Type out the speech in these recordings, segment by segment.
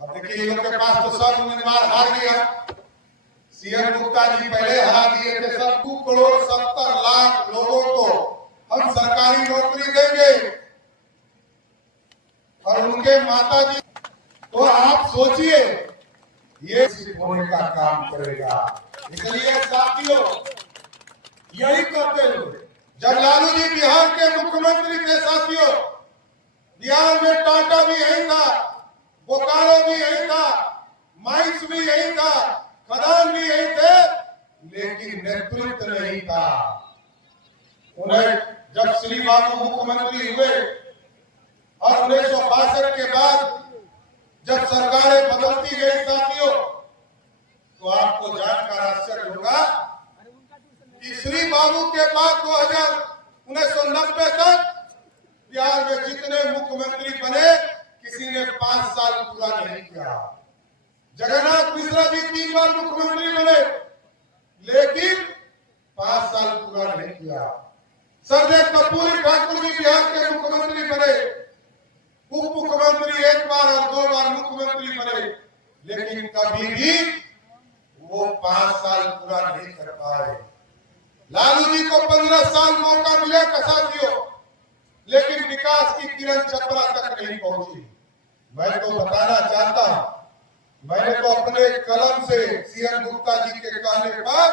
अब देखिए इन लोग के पास तो सब उम्मीदवार हार गया। सीएम गुप्ता जी पहले हरा दिए थे सब 2,70,00,000 लोगों को हम सरकारी नौकरी देंगे और उनके माता जी, तो आप सोचिए ये होने का काम करेगा। इसलिए साथियों यही करते हुए जब लालू जी बिहार के मुख्यमंत्री थे साथियों, बिहार में टाटा भी यही था, बोकारो भी यही था, माइंस भी यही था, खदान भी यही थे, लेकिन नेतृत्व नहीं था। उन्हें जब श्री बाबू मुख्यमंत्री हुए और 1962 के बाद जब सरकारें बदलती गई साथियों, तो आपको जानकर आश्चर्य होगा कि श्री बाबू के बाद 1990 तक बिहार में जितने मुख्यमंत्री बने किसी ने 5 साल पूरा नहीं किया। जगन्नाथ मिश्रा जी 3 बार मुख्यमंत्री बने लेकिन 5 साल पूरा नहीं किया। सरदेव कर्पूरी ठाकुर जी बिहार के मुख्यमंत्री बने, उप मुख्यमंत्री 1 बार और 2 बार मुख्यमंत्री बने, लेकिन कभी भी वो 5 साल पूरा नहीं कर पाए। लालू जी को 15 साल मौका मिला साथियों, लेकिन विकास की किरण छपरा तक नहीं पहुंची। मैं तो बताना चाहता हूं, मैंने तो अपने कलम से सीएम गुप्ता जी के कहने पर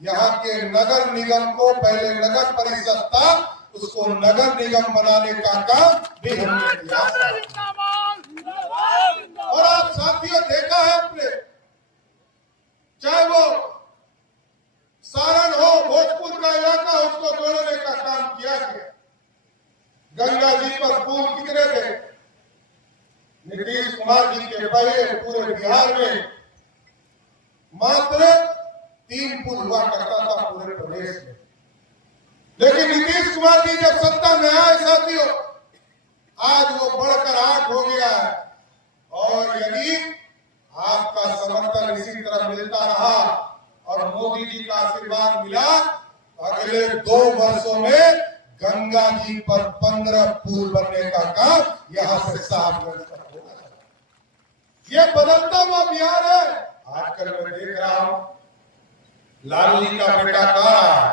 यहाँ के नगर निगम को, पहले नगर परिषद था, उसको नगर निगम बनाने का काम भी हमने किया। और आप साथियों देखा है आपने, चाहे वो सारण हो, भोजपुर का इलाका, उसको जोड़ने का काम किया गया। गंगा जी पर पुल कितने थे? नीतीश कुमार जी के पहले पूरे बिहार में मात्र 3 पुल हुआ करता था पूरे प्रदेश में, लेकिन नीतीश कुमार जी जब सत्ता में आए साथियों, आज वो बढ़कर 8 हो गया है। और यदि आपका समर्थन इसी तरह मिलता रहा और मोदी जी का आशीर्वाद मिला, अगले 2 वर्षों में गंगा जी पर 15 पुल बनने का काम यहाँ से साफगंज तक होगा। ये बदलता हुआ बिहार है। आजकल मैं देख रहा हूं लालू जी का बेटा कह रहा है,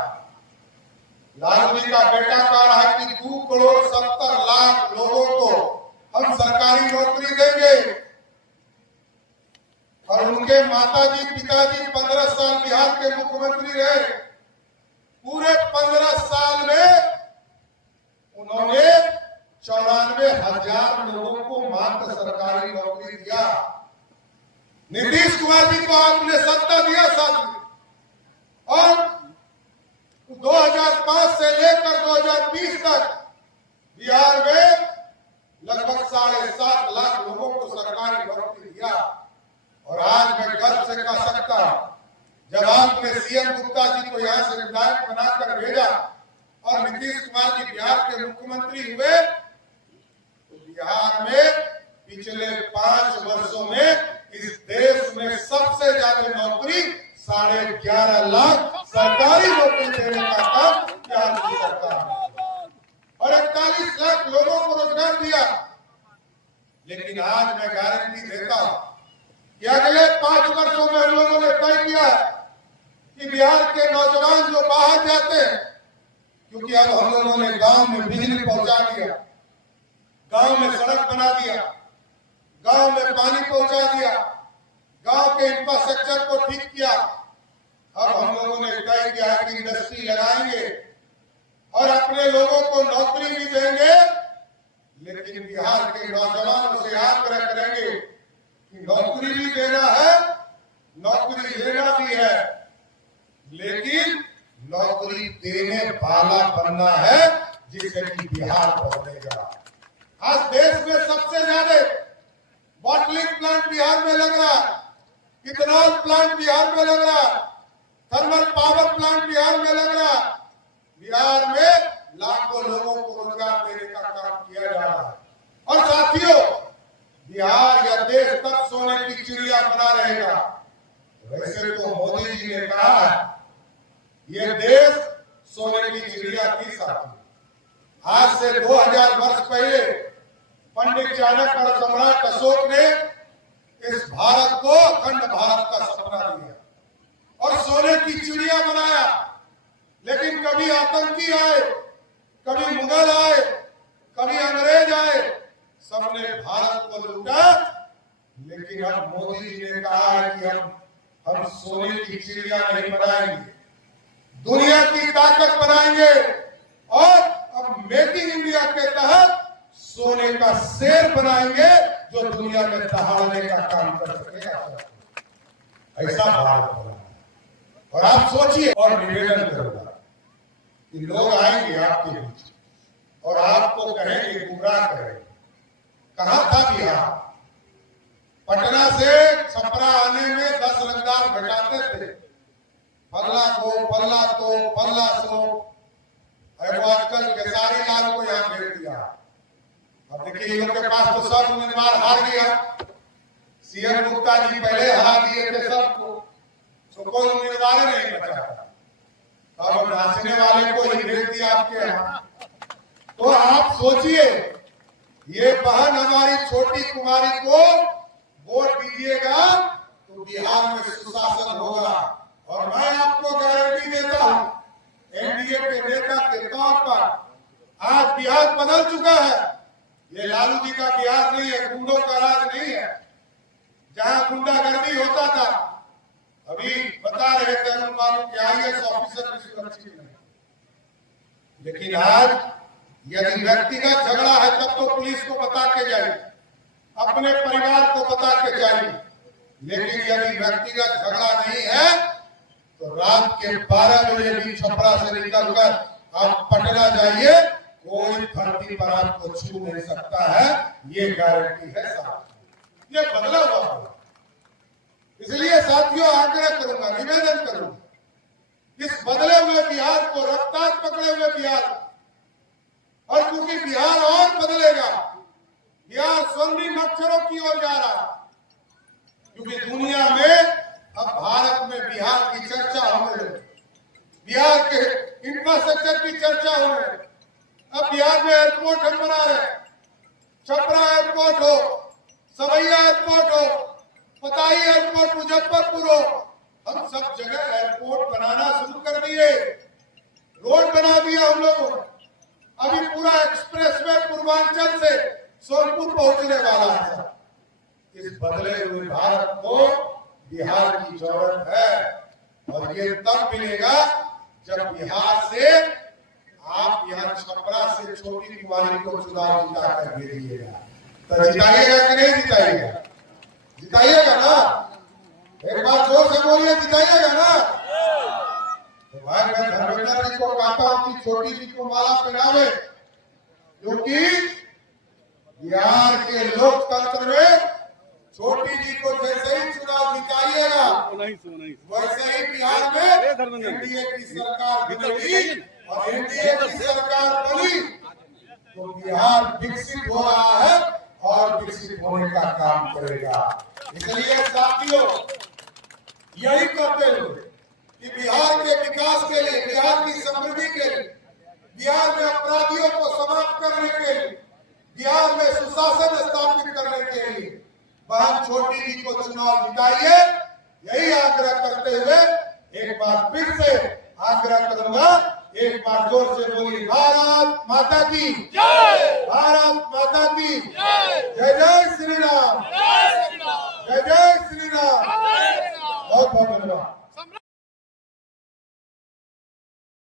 लालू जी का बेटा कह रहा है कि 2,70,00,000 लोगों को हम सरकारी नौकरी देंगे और उनके माताजी पिताजी 15 साल बिहार के मुख्यमंत्री रहे। पूरे 15 साल में उन्होंने 94,000 लोगों को मात्र सरकारी नौकरी दिया। नीतीश कुमार जी को आपने सत्ता दिया साथी, और 2005 से लेकर 2020 तक बिहार में लगभग 7.5 लाख लोगों को सरकारी नौकरी दिया। और आज मैं गर्व से कह सकता हूं, जब आपने सीएम गुप्ता जी को यहाँ से विधायक बनाकर भेजा और नीतीश कुमार जी बिहार के मुख्यमंत्री हुए, तो बिहार में पिछले 5 वर्षों में इस देश में सबसे ज्यादा नौकरी 11.5 लाख सरकारी नौकरी देने का काम बिहार की सरकार ने, और 41 लाख लोगों को रोजगार दिया। लेकिन आज मैं गारंटी देता हूं कि अगले 5 वर्षों में हम लोगों ने तय किया है कि बिहार के नौजवान जो बाहर जाते हैं, क्योंकि अब हम लोगों ने गांव में बिजली पहुंचा दिया, गांव में सड़क बना दिया, गांव में पानी पहुंचा दिया, गांव के इंफ्रास्ट्रक्चर को ठीक किया। अब हम लोगों ने तय किया है कि इंडस्ट्री लगाएंगे और अपने लोगों को नौकरी भी देंगे, लेकिन बिहार के नौजवानों से आग्रह करेंगे कि नौकरी भी देना है, नौकरी देना भी है, लेकिन नौकरी देने वाला बनना है जिससे कि बिहार बदलेगा। आज देश में सबसे ज्यादा बॉटलिंग प्लांट बिहार में लग रहा है, इथेनॉल प्लांट बिहार में लग रहा है, थर्मल पावर प्लांट बिहार में लग रहा है। बिहार में लाखों लोगों को रोजगार देने का काम किया जा रहा है। और साथियों, बिहार या देश तब सोने की चिड़िया बना रहेगा। वैसे तो मोदी जी ने कहा है ये देश सोने की चिड़िया थी साथी। आज से 2000 वर्ष पहले पंडित चाणक्य और सम्राट अशोक ने इस भारत को अखंड भारत का सपना दिया और सोने की चिड़िया बनाया। लेकिन कभी आतंकी आए, कभी मुगल आए, कभी अंग्रेज आए, सबने भारत को लूटा। लेकिन अब मोदी जी ने कहा है कि हम सोने की चिड़िया नहीं बनाएंगे, दुनिया की ताकत बनाएंगे और अब मेक इन इंडिया के तहत सोने का शेर बनाएंगे जो दुनिया में दहाड़ने का काम कर सकेगा। ऐसा भारत बना। और आप सोचिए, और निवेदन करूंगा कि लोग आएंगे आपके बीच और आपको कहेंगे, गुमराह करेंगे, कहां था बिहार? पटना से छपरा आने में 10 रंगदार घटाते थे, पल्ला को पल्ला तो पल्ला सो। आजकल केसारी लाल को यहाँ भेज दिया। अब देखिए इन लोग के पास तो सब उम्मीदवार हार गया। सीएम गुप्ता जी पहले हरा दिए थे सबको, तो कोई उम्मीदवार नहीं बचा। अब नाचने वाले को ही भेज दिया आपके यहाँ। तो आप सोचिए, ये बहन हमारी छोटी कुमारी को वोट दीजिएगा तो बिहार में सुशासन होगा। और मैं आपको गारंटी देता हूं, एनडीए के नेता के तौर पर आज बिहार बदल चुका है। ये लालू जी का बिहार नहीं है, गुंडों का राज नहीं है। जहां गुंडागर्दी होता था, अभी बता रहे थे अरुण बाबू कि आईएएस ऑफिसर भी सुरक्षित नहीं। लेकिन आज यदि व्यक्तिगत झगड़ा है तब तो पुलिस को बता के जाइए, अपने परिवार को बता के जाइए। लेकिन यदि व्यक्तिगत झगड़ा नहीं है तो रात के 12 बजे भी छपरा से निकलकर आप पटना जाइए, कोई धरती पर आपको छू नहीं सकता है। ये गारंटी है साहब, ये बदला हुआ है। इसलिए साथियों आग्रह करूंगा, निवेदन करूंगा, इस बदले हुए बिहार को, रफ्तार पकड़े हुए बिहार, और क्योंकि बिहार और बदलेगा, बिहार स्वर्णिम अक्षरों की ओर जा रहा, क्योंकि दुनिया में अब भारत में बिहार की चर्चा होने लगी, बिहार के इंफ्रास्ट्रक्चर की चर्चा होने लगी। अब बिहार में एयरपोर्ट हम बना रहे, छपरा एयरपोर्ट हो, सवैया एयरपोर्ट हो, पताई एयरपोर्ट मुजफ्फरपुर हो, हम सब जगह एयरपोर्ट बनाना शुरू कर दिए, रोड बना दिया हम लोगों ने। अभी पूरा एक्सप्रेस वे पूर्वांचल से सोनपुर पहुंचने वाला है। इस बदले हुए भारत को बिहार की जरूरत है और ये तब मिलेगा जब बिहार से आप यहाँ छपरा से छोटी कुमारी को चुनाव जिता कर भेजिएगा। तो जिताइएगा कि नहीं जिताइएगा? जिताइएगा ना? एक बार जोर से बोलिए, जिताइएगा ना? तो भाई मैं धर्मेंद्र जी को कहता हूँ कि छोटी जी को माला पहनावे, क्योंकि बिहार के लोकतंत्र में छोटी जी को जैसे ही चुनाव जिताइएगा वैसे ही बिहार में एनडीए की सरकार बनी, और एनडीए की सरकार बनी तो बिहार विकसित हो रहा है और विकसित होने का काम करेगा। इसलिए साथियों, यही कहते हुए कि बिहार के विकास के लिए, बिहार की समृद्धि के लिए, बिहार में अपराधियों को समाप्त करने के लिए, बिहार में सुशासन स्थापित करने के लिए बहन छोटी जी को चुनाव जिताइए, यही आग्रह करते हुए एक बार फिर से आग्रह करूंगा, एक बार जोर से बोलिए, भारत माता की जय, भारत माता की जय।